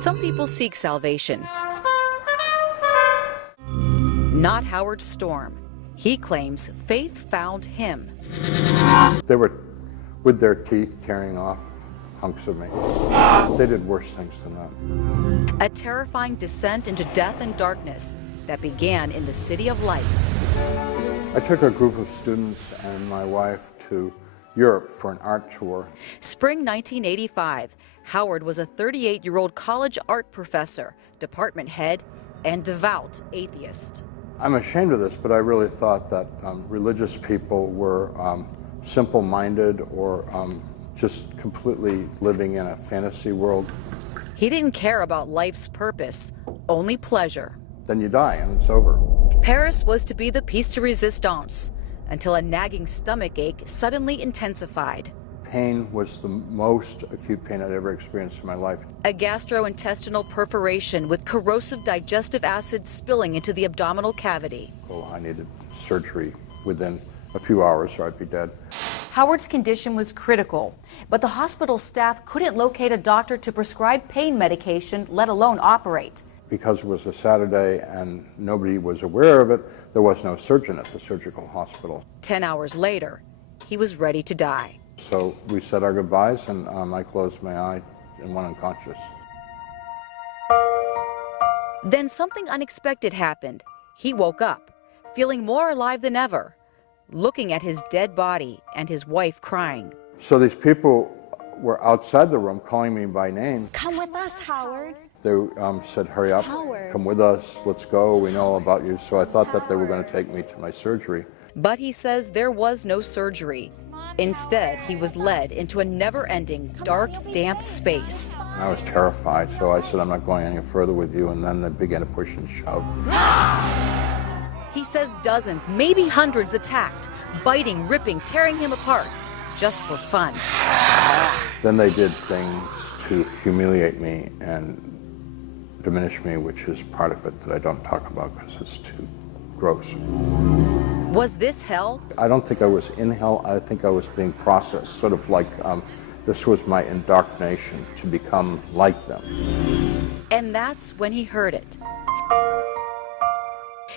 Some people seek salvation. Not Howard Storm. He claims faith found him. They were, with their teeth, tearing off hunks of me. They did worse things than that. A terrifying descent into death and darkness that began in the City of Lights. I took a group of students and my wife to Europe for an art tour. Spring 1985, Howard was a 38-year-old college art professor, department head, and devout atheist. I'm ashamed of this, but I really thought that religious people were simple-minded or just completely living in a fantasy world. He didn't care about life's purpose, only pleasure. Then you die and it's over. Paris was to be the piece de resistance until a nagging stomach ache suddenly intensified. Pain was the most acute pain I'd ever experienced in my life. A gastrointestinal perforation with corrosive digestive acid spilling into the abdominal cavity. Oh, I needed surgery within a few hours or I'd be dead. Howard's condition was critical, but the hospital staff couldn't locate a doctor to prescribe pain medication, let alone operate. Because it was a Saturday and nobody was aware of it, there was no surgeon at the surgical hospital. 10 hours later, he was ready to die. So we said our goodbyes and I closed my eye and went unconscious. Then something unexpected happened. He woke up, feeling more alive than ever, looking at his dead body and his wife crying. So these people were outside the room calling me by name. Come with us, Howard. They said, hurry up, Howard. Come with us, let's go, we know all about you. So I thought that they were going to take me to my surgery. But he says there was no surgery. Instead, he was led into a never-ending, dark, damp space. I was terrified, so I said, I'm not going any further with you, and then they began to push and shove. He says dozens, maybe hundreds attacked, biting, ripping, tearing him apart, just for fun. Then they did things to humiliate me and diminish me, which is part of it that I don't talk about because it's too gross. Was this hell? I don't think I was in hell. I think I was being processed, sort of like this was my indoctrination to become like them. And that's when he heard it.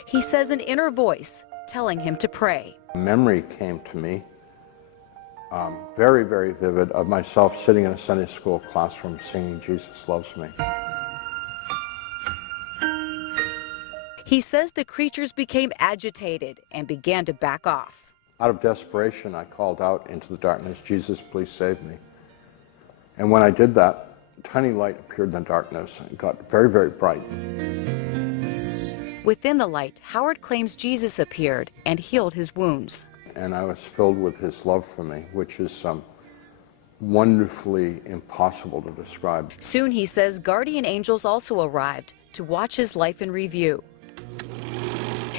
He says an inner voice telling him to pray. A memory came to me, very, very vivid, of myself sitting in a Sunday school classroom singing Jesus Loves Me. He says the creatures became agitated and began to back off. Out of desperation, I called out into the darkness, Jesus, please save me. And when I did that, a tiny light appeared in the darkness and got very, very bright. Within the light, Howard claims Jesus appeared and healed his wounds. And I was filled with his love for me, which is wonderfully impossible to describe. Soon, he says, guardian angels also arrived to watch his life in review.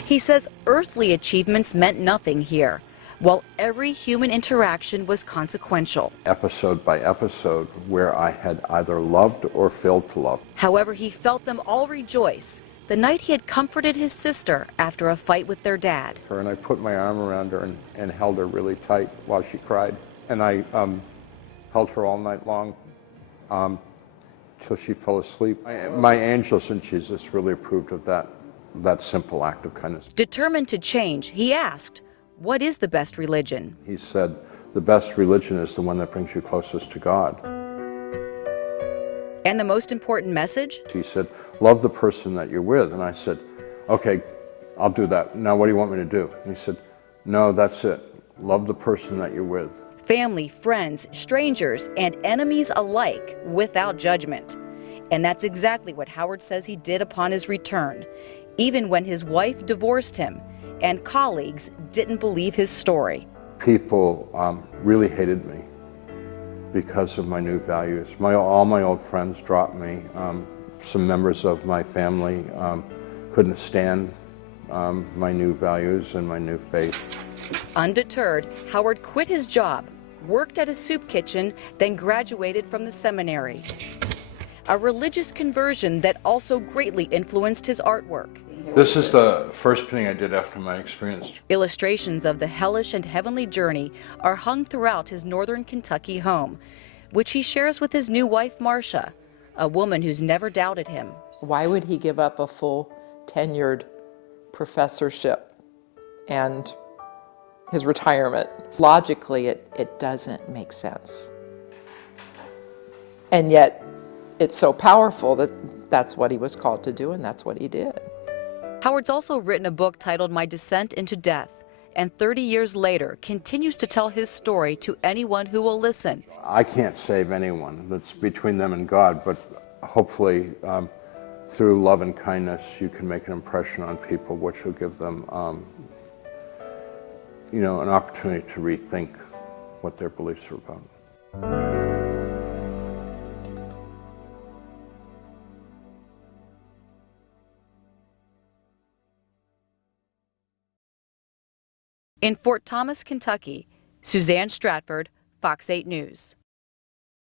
He says earthly achievements meant nothing here, while every human interaction was consequential. Episode by episode, where I had either loved or failed to love. However, he felt them all rejoice the night he had comforted his sister after a fight with their dad. And I put my arm around her and held her really tight while she cried. And I held her all night long till she fell asleep. My angels and Jesus really approved of that simple act of kindness. Determined to change, he asked, what is the best religion? He said, the best religion is the one that brings you closest to God. And the most important message? He said, love the person that you're with. And I said, okay, I'll do that. Now what do you want me to do? And he said, no, that's it. Love the person that you're with. Family, friends, strangers, and enemies alike without judgment. And that's exactly what Howard says he did upon his return, even when his wife divorced him and colleagues didn't believe his story. People really hated me because of my new values. All my old friends dropped me. Some members of my family couldn't stand my new values and my new faith. Undeterred, Howard quit his job, worked at a soup kitchen, then graduated from the seminary. A religious conversion that also greatly influenced his artwork. This is the first painting I did after my experience. Illustrations of the hellish and heavenly journey are hung throughout his northern Kentucky home, which he shares with his new wife, Marcia. a woman who's never doubted him. Why would he give up a full tenured professorship and his retirement? Logically, it doesn't make sense. And yet, it's so powerful that that's what he was called to do, and that's what he did. Howard's also written a book titled My Descent into Death, and 30 years later continues to tell his story to anyone who will listen. I can't save anyone. That's between them and God, but hopefully through love and kindness you can make an impression on people, which will give them an opportunity to rethink what their beliefs are about. In Fort Thomas, Kentucky, Suzanne Stratford, Fox 8 News.